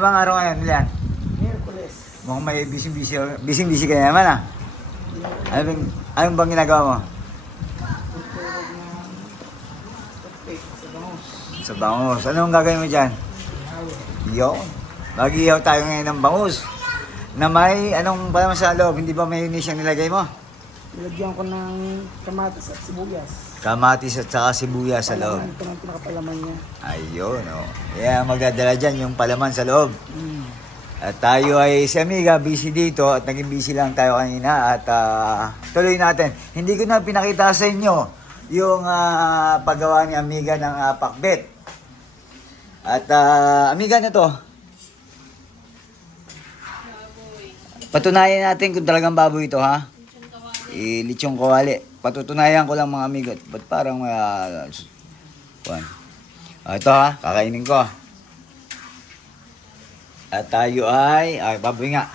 bang araw ngayon, Lian? Miyerkules. Mukhang may busy ka naman ah. Ano bang ginagawa mo? Tutulog ng toothpick sa bangus. Sa bangus. Anong gagawin mo dyan? Ihaw. Yun. Mag-ihaw tayo ngayon ng bangus. Na may, anong pala sa loob? Hindi ba may mayonnaise yung nilagay mo? Nilagyan ko ng kamatis at sibuyas. Kamatis at saka sibuyas sa loob. Ito ang pinakapalaman niya. Ayun, oh. Kaya magdadala dyan yung palaman sa loob. Mm. At tayo ay si Amiga, busy dito at naging busy lang tayo kanina at tuloy natin. Hindi ko na pinakita sa inyo yung paggawa ni Amiga ng pakbet. At Amiga na to. Patunayan natin kung talagang baboy ito ha. Lechong kawali. Patutunayan ko lang mga amigo. Ba't parang ito ha, kakainin ko. At tayo ay baboy nga.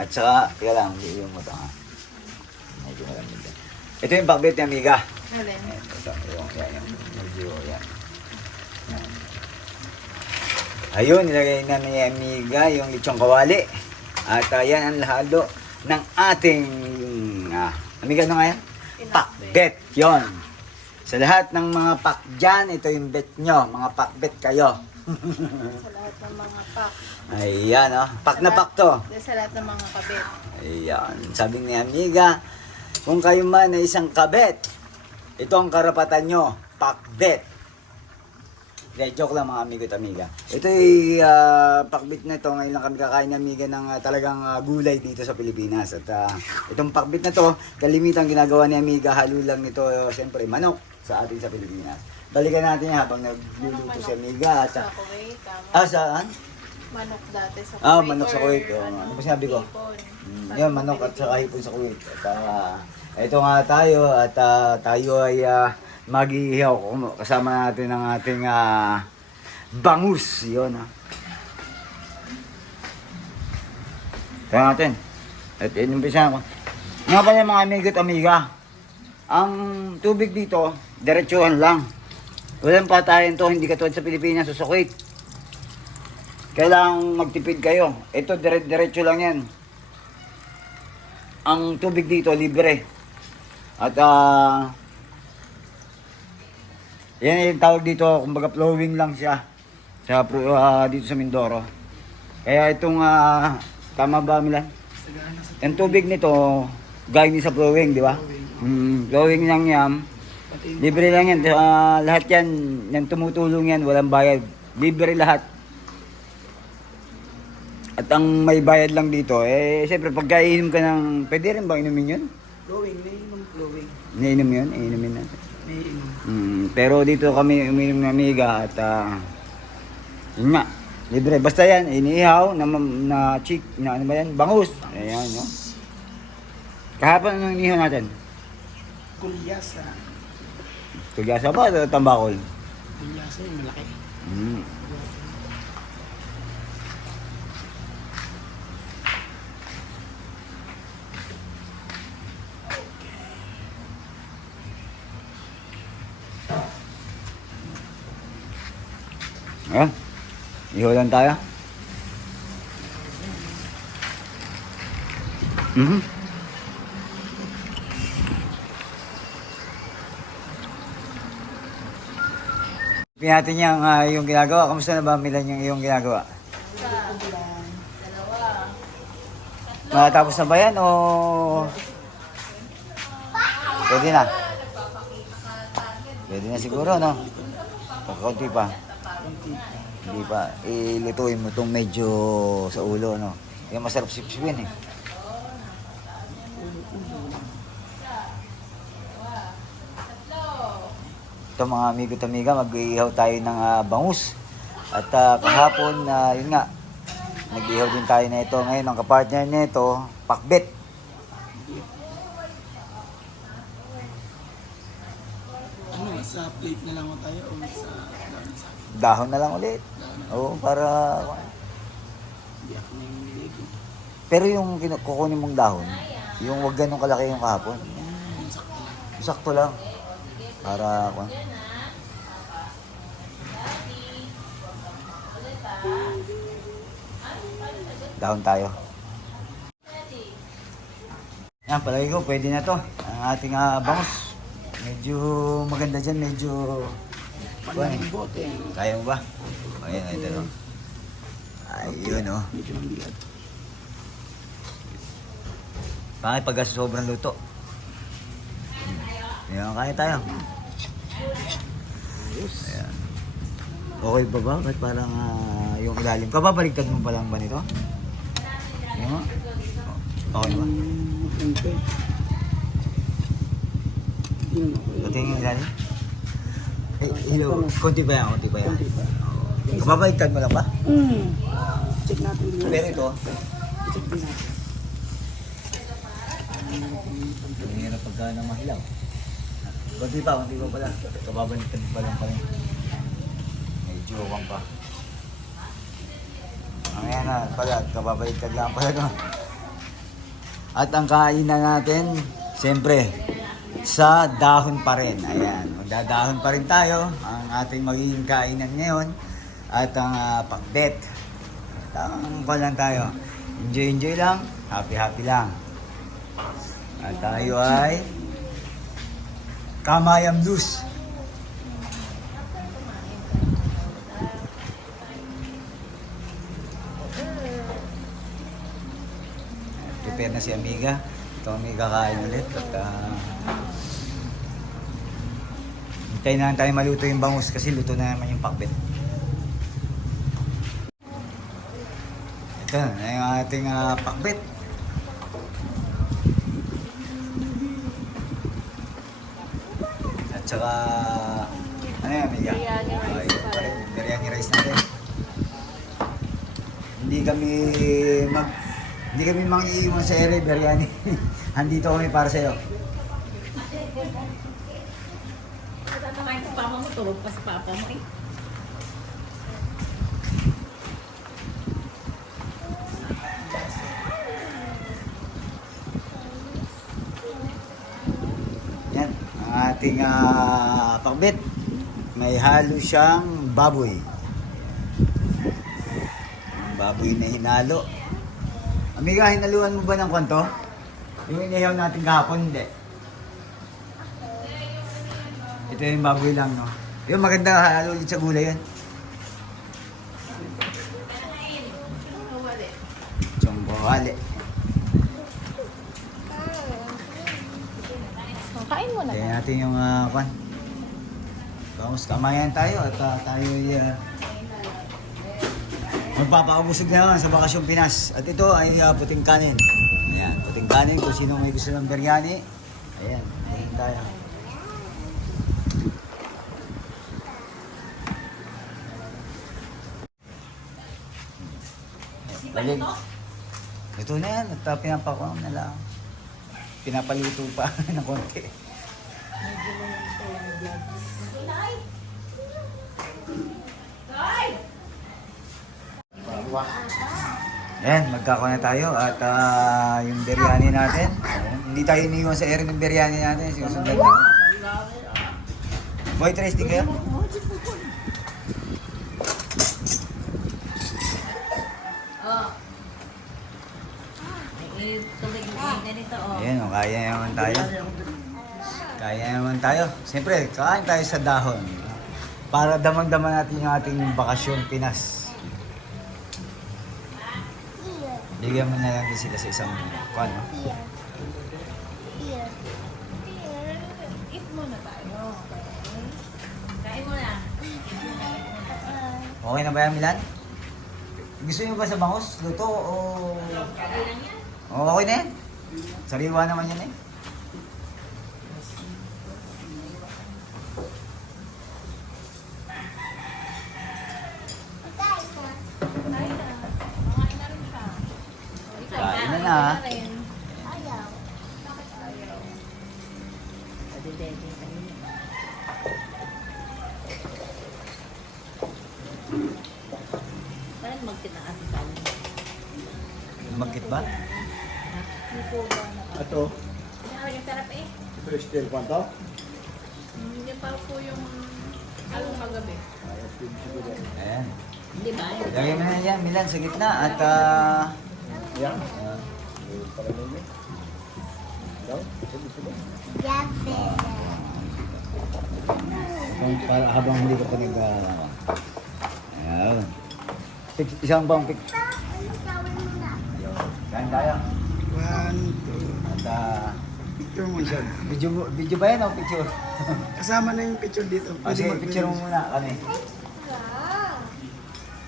At saka, kaya lang, hindi yung mata nga. Medyo malamig yan. Ito yung pakbet ni Amiga. Alin? Ito, yan. Medyo, yan. Ayun, nilagay na ni Amiga yung lechong kawali. At yan ang lahado ng ating Amiga, ano nga yan? Pakbet. Yon. Sa lahat ng mga pak dyan, ito yung bet nyo. Mga pakbet kayo. Sa lahat ng mga pak. Ayan, oh. Pak na pak to. Sa lahat ng mga kabit. Ayan. Sabi ni Amiga, kung kayo man ay isang kabet, ito ang karapatan nyo. Pakbet. Joke lang mga amigo at amiga. Ito ay pakbit na ito. Ngayon lang kami kakain ng Amiga ng talagang gulay dito sa Pilipinas. At itong pakbit na to, kalimitang ginagawa ni Amiga, halo lang nito, siyempre, manok sa atin sa Pilipinas. Balikan natin yan habang nagluluto si Amiga. At, Sa Kuwait, tama. saan? Manok dati sa Kuwait. Manok sa Kuwait. Ano ba sinabi ko? Hipon. Yun, manok at saka hipon sa Kuwait. At ito nga tayo at tayo ay mag-iihaw kasama natin ang ating bangus. Yun ha. Kaya natin. At inumpisa ko. Nga pala mga amigo at amiga. Ang tubig dito, diretsuhan lang. Walang patayan to, hindi katulad sa Pilipinas o sa Kuwait. Kailangang magtipid kayo. Ito, diretso lang yan. Ang tubig dito, libre. At, yan yung tawag dito, kumbaga flowing lang siya. Sa, dito sa Mindoro. Kaya itong, tama ba Milan? Ang tubig nito, gaya sa flowing, di ba? Flowing lang yan. Libre lang yan. Lahat yan, yung tumutulong yan, walang bayad. Libre lahat. At ang may bayad lang dito, siyempre pagkainom ka ng, pwede rin ba inumin yun? Glowing, nainom glowing. Iniinom yun? Inumin natin. Nainom. Pero dito kami uminom ng Amiga at, yun nga, libre. Basta yan, iniihaw na chick, na ano ba yan? Bangus. Ayan, no? Kahapon anong inihaw natin? Kulyasa. Tugyasa ba o tambakol? Kulyasa yung malaki. Ayan. Ihaw lang tayo. Natin yung ginagawa. Kamusta na ba Milan yung iyong ginagawa? Dalawa. Matapos na ba yan o pwede na? Pwede na siguro, no? O kaunti pa. Hindi pa. Ilutuin mo itong medyo sa ulo, no? Yung masarap sipsipin eh. Ito mga amigo at amiga, mag-iihaw tayo ng bangus. At kahapon, yun nga, nag-ihaw din tayo na ito. Ngayon, ang kapartner nito, pakbet. Sa plate na lang mo tayo o sa Dahon na lang ulit. Oo, para... Hindi ako na yung nilagay. Pero yung kukunin mong dahon, yung wag ganun kalaki yung kahapon. Sakto lang. Para... Dahon tayo. Yan, palagi ko, pwede na to. Ang ating bangus. Medyo maganda dyan, medyo... Malaking bote. Kaya mo ba? Ayan, ito no. Ayun oh. Medyo mabigat. Bakit pag sobrang luto? Ayan, kaya tayo. Ayan. Okay ba ba? Ba't parang yung ilalim? Kapabaligtad mo pa lang ba nito? Ayan mo. Okay ba? Maganda. Yun ako. Dating yung ilalim? Hello. Kunti pa yan, kunti pa yan. Konti pa. Kapabaligtad mo lang ba? Check natin yung Pero ito, check din natin. ang hirap pagka na mahilaw. Kunti pa pala. Kapabaligtad pa lang pa rin. Medyo wang pa. Ang yan na pala, kapabaligtad lang pala no. At ang kainan natin, siyempre, sa dahon pa rin. Ayan, magdadahon pa rin tayo. Ang ating magiging kainan ngayon. At ang pakbet. Tamang pa lang tayo. Enjoy lang. Happy lang. At tayo ay Kamayam Luz. Prepare na si Amiga. Ito Amiga kain ulit. At hintayin na lang tayo maluto yung bangus kasi luto na naman yung pakbet. Ito na yung ating pakbet. At saka, ano yan, Amiga? Biryani rice pa rin. Biryani rice natin. Hindi kami mangiiwan sa ere, biryani. Andito kami para sa'yo. Tatamain sa papa mo, tulog pa sa papa mo eh. Yan, ang ating pakbet. May halo siyang baboy. Ang baboy na hinalo. Amiga, hinaluan mo ba ng kwanto? Yung inihaw natin kahapon, hindi. Ito yung baboy lang, no? Yung maganda halo ulit sa gulay yan. Jumbo wali. Kain mo na. Kaya natin yung kwan. Vamos, kamayan tayo at tayo magpapaubusog na naman sa Bakasyong Pinas. At ito ay puting kanin. Ayan, puting kanin kung sino may gusto ng biryani. Ayan, puting tayo. Lagi. Ito na yan, at pinapakuha na lang. Pinapaluto pa ng konti. Ayan, magkakaw na tayo at yung biryani natin. Ayan, hindi tayo iniwan sa area ng biryani natin. Sinusundan na. Boy, tasting kayo? Oh. Tuloy yung ganito oh. Ayan, kaya naman tayo. Kaya naman tayo. Siyempre, kain tayo sa dahon. Para damang-daman natin yung ating bakasyon Pinas. Bigyan mo na lang din sila sa isang kwan, no? Eat muna tayo. Kain mo na. Okay na ba yan, Milan? Gusto nyo ba sa bangus? Luto o... Okay lang yan. O, okay na yan. Sariwa naman yan eh. Kain na na. Parang magkitaas sa amin. Magkit ba? Ito, Ang sarap eh. Crystal Quanto? Hindi pa po yung along kagabi. Ayan. Di ba? Lagyan mo na yan, Milan, sa gitna. At, Yan. para habang hindi ka pa nag... Ayan. Isang bang pick. Kain tayo. 1, 2. At, Picture muna. video ba yan o picture? Kasama na yung picture dito. Sige, picture mo muna kami.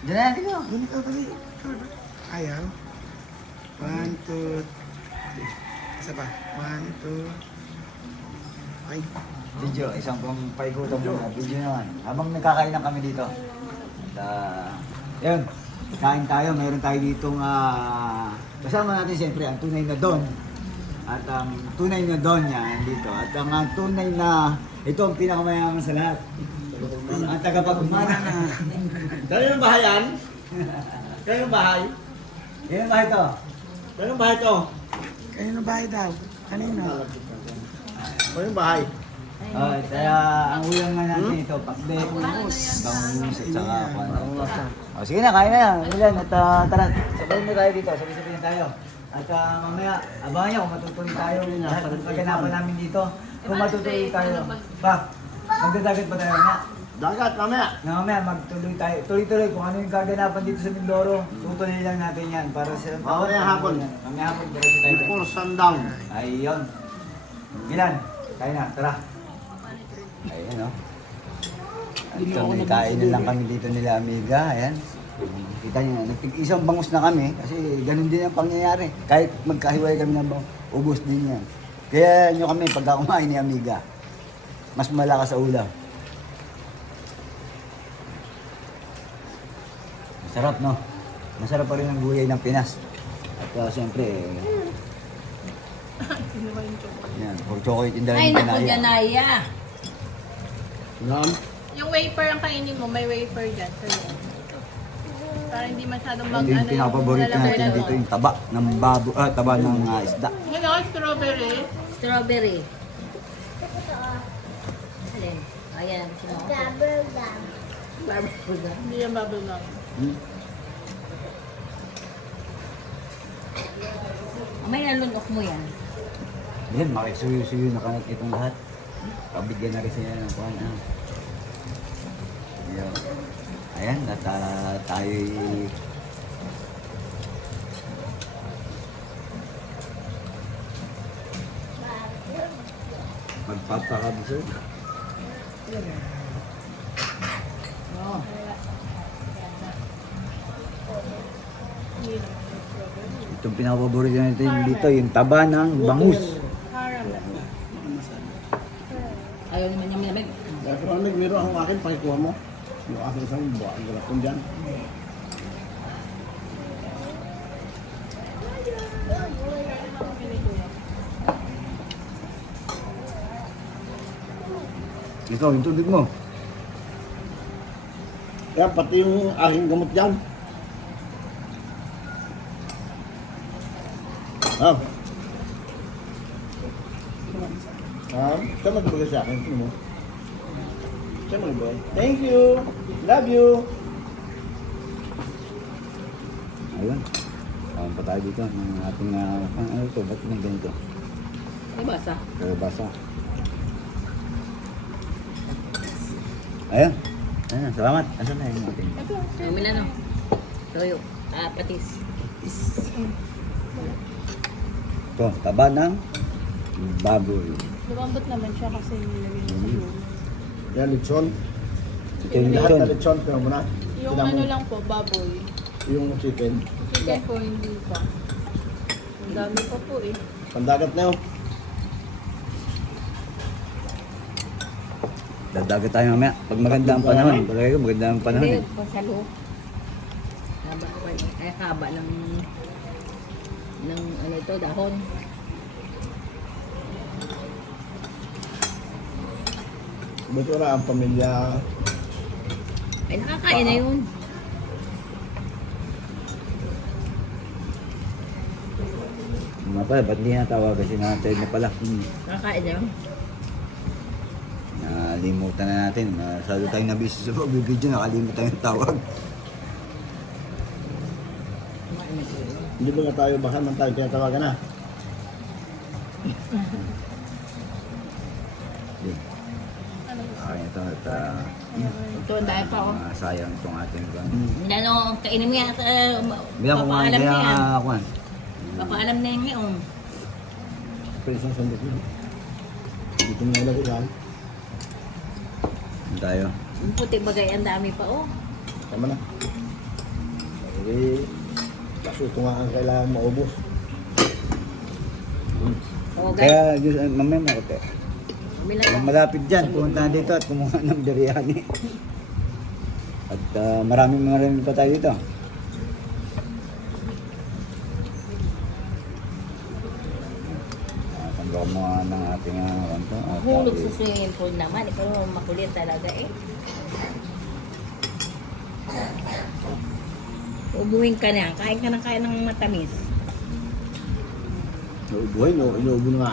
Diyan na, dito. Doon ka pali. Ayaw. 1, 2, 3. Isa pa. 1, 2. Okay. Video, isang pang paikutan muna. Video naman. Habang nagkakain lang kami dito. At, yun. Kain tayo. Meron tayo ditong, kasama natin siyempre ang tunay na Don. At ang tunay na Don niya dito. At ang tunay na, ito ang pinakamayaman sa lahat. Ang tagapagmana na. Kaya yung bahay yan? Kaya yung bahay? Yan ba ito? Kaya yung bahay to? Kayo na bahay daw. Kanino? Kaya yung bahay? Kaya ang ulam nga natin ito, pakde, bangus, at saka ano. Sige na, kain na yan. Milan, at tara, sabayin na tayo dito, sabay-sabay na tayo. At mamaya, abangan niyo kung matutuloy tayo lahat ng kaganapan namin dito. Kung matutuloy tayo. Pa, magdadagat pa tayo na. Dagat, mamaya. Na mamaya, magtuloy tayo. Tuloy-tuloy kung ano yung kaganapan dito sa Mindoro, tutuloy lang natin yan para sa... Mamaya hapon. Mamaya hapon, diretso tayo. Before sundown. Ayun. Milan, kain na, tara. Ayun, no? At kain na lang kami dito nila, amiga. Ayan. Kita nyo, isang bangus na kami kasi ganun din ang pangyayari. Kahit magkahiwalay kami ng bangus, ubos din yan. Kaya nyo kami, pagka kumain ni amiga, mas malakas sa ulam. Masarap, no? Masarap pa rin ang gulay ng Pinas. At siyempre, yan, for chocolate in the Ay, naku, Pinaya. Janaya. Nam. Yung wafer ang kainin mo, may wafer dyan. Sa'yo. Para hindi masyadong Ito yung pinapaborito natin dito, yung taba ng taba ng isda. Hello, strawberry. Strawberry. Alin? Ayan, sino? Bubblegum. Hindi yan bubble gum. May nalunok mo yan. Yan, makisuyo-suyo na kanat itong lahat. Pabigyan na rin siya ng kuhan. Ayan. Ayan, at tayo'y... magpapakabusog. Itong pinapaborito natin dito, yung taba ng bangus. Ayaw naman niya minamig. Kaya kung nagmiro ang akin, pakikuha mo. Yung akin isang buwa, ang galapon dyan. Ito, yung tubig mo. Kaya pati yung aking gamot dyan. Siya magbigay sa akin. Ano mo? Siya magbigay. Thank you. Love you. Ayun. Kawan pa tayo dito ng ating, ano ito, ba't ng ganito? May basa. Kalabasa. Ayun. Ayun, salamat. Asan na yung ating? Umin ano? Toyo. Patis. Ito, taba ng baboy. Lumambot naman siya kasi nilagay niya sa dulo. Yan, lechon. Ito yung Lahat lechon. na lechon, pero muna. Yung Tignan mo. ano lang po, baboy. Yung chicken. Chicken po, hindi pa. Ang dami pa po eh. Pandagat na yun. Dadagat tayo mamaya. Pag maganda ang panahon. Palagay ko maganda ang panahon. Hindi, Eh. pasalo. Haba, ay haba ng ano ito, dahon. Buto na ang pamilya. Ay, nakakain na yun. Mga pala, ba't hindi natawag kasi natin na pala. Nakakain na yun. Nalimutan na natin. Masyado tayong nabisi sa pagbibideo. Nakalimutan yung tawag. Hindi ba nga tayo, baka man tayo tinatawagan na. Okay, ito at Ito, ang dahil pa, oh. sayang itong ating kwan. Ano, kainin mo yan. Bilang kumain Papaalam na yan. kaya kwan. Papaalam na yan ngayon. Pero isang sandok yun. Hindi ko nalagay lang. Ano tayo? Yung puti bagay, ang dami pa, oh. Tama na. Eh, kaso ito nga ang kailangan maubos. Oh, guys. Kaya, mamaya mo kote. Bilang Kung malapit dyan, pumunta dito at kumuha ng biryani. At maraming pa tayo dito. Tanggap mo nga ng ating kanto. hulog sa swimming pool naman. Ikaw makulit talaga, eh. Ubuhin ka na. Kain ka ng matamis. Naubuhay, no? Inuubo na nga.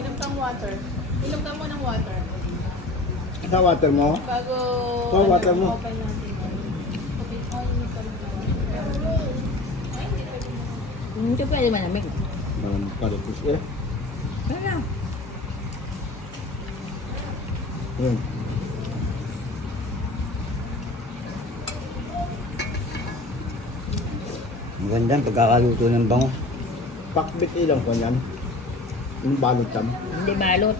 Inom kang water. Inom ka mo ng water. Sa water mo? Bago Oh, water mo. open natin. Okay, inom ka ng water. Ay, hindi pwede mo. Hindi pwede malamig. Maraming palitos eh. Ano? Yun. Maganda ang pagkakaluto ng bango. Pakbit ilang ko yan. Yung balot tam. Hindi balot.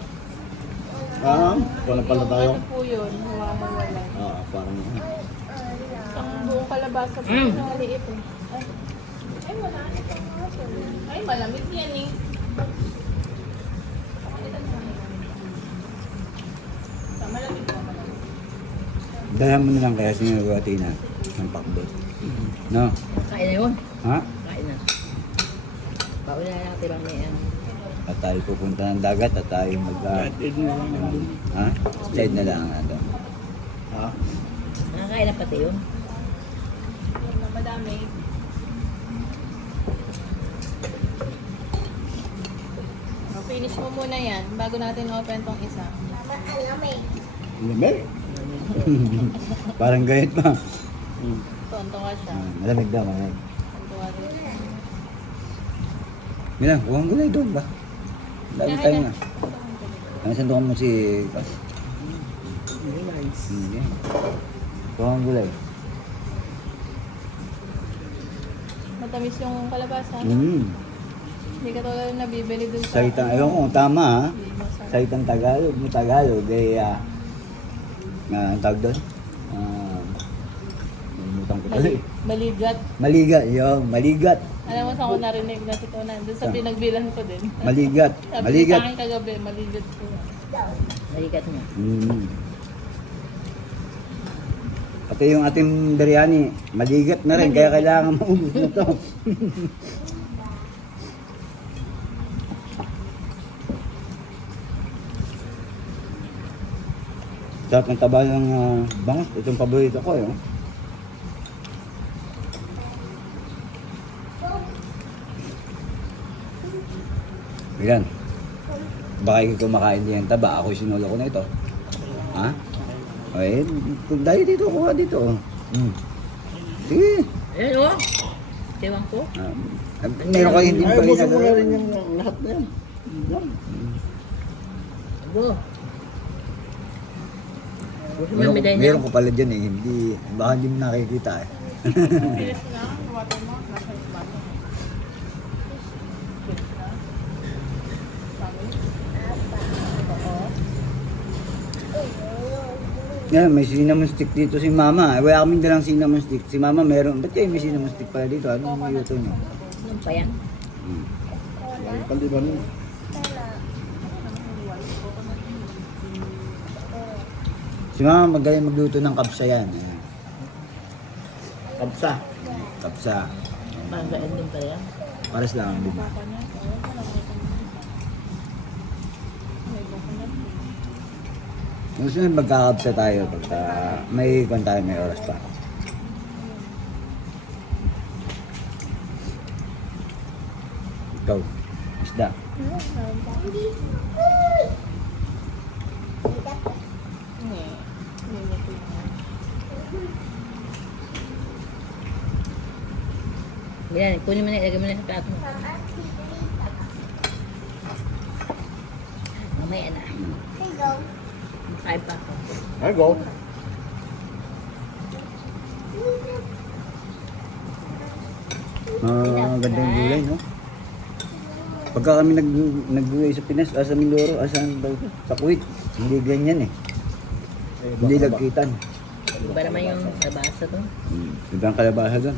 Wala pala tayo. Ano po yun? Mawawala. Parang Isang buong kalabasa po. Mm. Nakaliit eh. Ay, wala. Itong aso. Ay, malamig yan eh. Malamig po, malamig. Dahan mo na lang kaya sinagawati na ng pakbet. No? Kain na yun. Ha? Kain na. Paula na natin lang na yan. At tayo pupunta ng dagat at tayo ha? Side na lang ano. Ha? Nakakain na pati yun. Yan na, madami. Finish mo muna yan bago natin open tong isa. Lamig? Parang gayet pa. Tonto ka siya. Malamig daw, malamig. Tonto ka rin. Mila, huwag gulay doon ba? Dami tayo na. Ano sandukan mo si... Hindi. Huwag gulay. Matamis yung kalabasa. Hindi ka tulad na nabibili dun sa... Salitang, ayaw ko, tama ha. Hindi masarap. Salitang Tagalog, mo Tagalog, eh, ang tawag doon? Nalimutan ko tuloy. Maligat. Maligat, maligat. Alam mo saan ko narinig na totoo na. Doon sa pinagbilan ko din. Maligat. Sabi Maligat. sa akin kagabi, maligat ko. Malikat niya. Pati yung ating biryani, maligat na rin, kaya kailangan maubos na to. Sarap ng taba ng bangus. Itong paborito ko yun. Yan. Baka ikaw kumakain din yung taba. Ako sinulo ko na ito. Ha? Okay. Dahil dito, kuha dito. Sige. Eh, oh. Ewan ko. Meron kayo hindi Ay, pa buso rin. mo na rin yung lahat na yan. Go. Mamigay niya. Meron ko pala dyan eh. Hindi, baka hindi mo nakikita eh. Finish na. Water mo. Nasa bata. Finish na. Sabi? Yan, may cinnamon stick dito si Mama. Wala kaming dalang cinnamon stick. Si Mama meron. Ba't kayo may cinnamon stick pala dito? Anong niluto niyo? Ano pa yan? Pandiban mo. Si Mama magaling magluto ng kapsa yan. Kapsa. Kapsa. Panggaan din pala yan. Pares lang ang lima. Baka niya. May baka na. Gusto magkakapsa tayo pagka may kung tayo may oras pa. Ikaw, isda. Hindi. Hindi na po. Yan, kunin mo na, ilagay mo na sa plato mo. Mamaya na. Kain pa ako. There you go. Gandang gulay, no? Pagka kami nag-gulay sa Pinas, sa Mindoro, saan ba ito? Sa Kuwait, hindi ganyan eh. Hindi lagkitan. Iba naman yung nabasa to. Ibang kalabasa doon.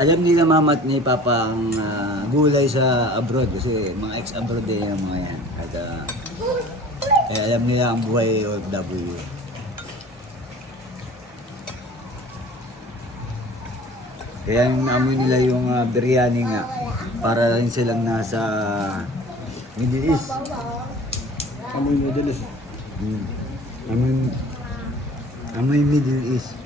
Alam nila mama at ni papa ang gulay sa abroad kasi mga ex-abroad eh yung mga yan. At kaya alam nila ang buhay OFW. Kaya yung naamoy nila yung biryani nga para rin silang nasa Middle East. Amoy noodles. Amoy Middle East.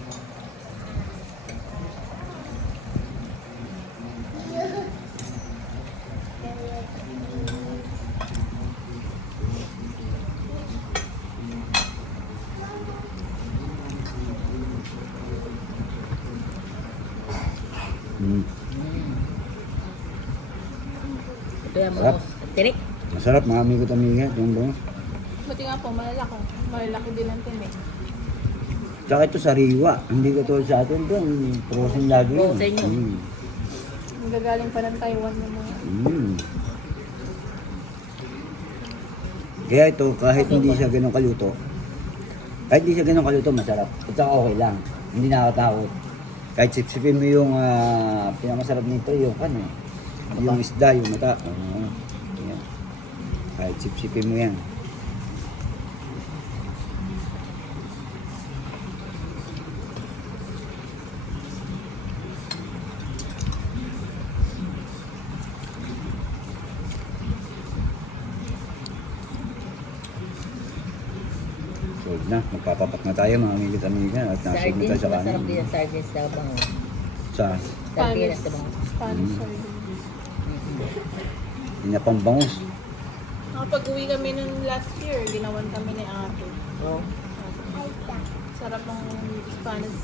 Ito yung Sarap. mga tinik. Masarap, mga amigo tamiga. Yung bangus. Buti nga po, malalaki. Malalaki din ang tinik. Tsaka ito sariwa. Hindi ko tulad sa atin doon. Frozen lagi yun. Frozen yun. Ang gagaling pa ng Taiwan yung mga. Kaya ito, kahit hindi siya ganun kaluto, masarap. At saka okay lang. Hindi nakakatakot. Kahit sipsipin mo yung pinakamasarap nito, yung yung isda, yung mata. Yan. Kahit sipsipin mo yan. So na, magpapapak na tayo mga amiga at nasog na tayo Sardines, sa masarap kanin. din ang sardines sa bango. Sa Sardines sa bango. Spanish sardines. inapambangus. Nakapag-uwi kami nung last year, ginawan kami ni ate. Oh. Sarap ng Spanish.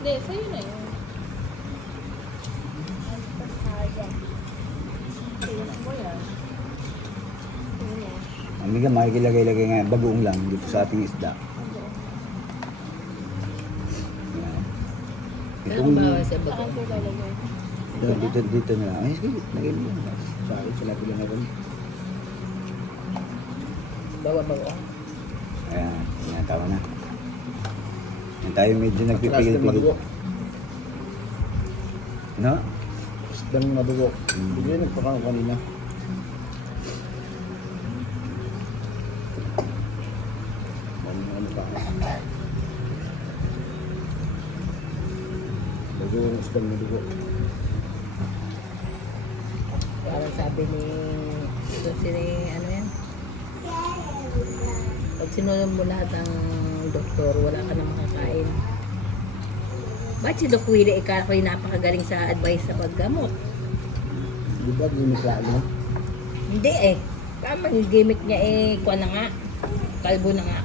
Hindi, sa'yo na yun. Sa'yo na mo yan. Sa'yo na. Amiga, makikilagay-lagay nga, bagoong lang dito sa ating isda. Yan. Ano Itong, ba sa bago? Saan ko lalagay? dito na lang. Ay, sige, lagay mo lang. Sorry, sila pila na rin. Bago. Ayan, yan, tama na. Yan tayo medyo nagpipigil-pigil. Ano? Isdang madugo. Hindi nagpakang kanina. Ano pa? Madugo ng isdang madugo. Parang sabi ni... Ito ano yan? Pag sinunod mo lahat ng doktor, wala ka na makakain. Ba't si Doc Willie ako'y napakagaling sa advice sa paggamot? Di ba gimmick lalo? Hindi eh. Tama yung gimmick niya kuha na nga. Kalbo na nga.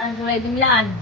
Ang ready lang.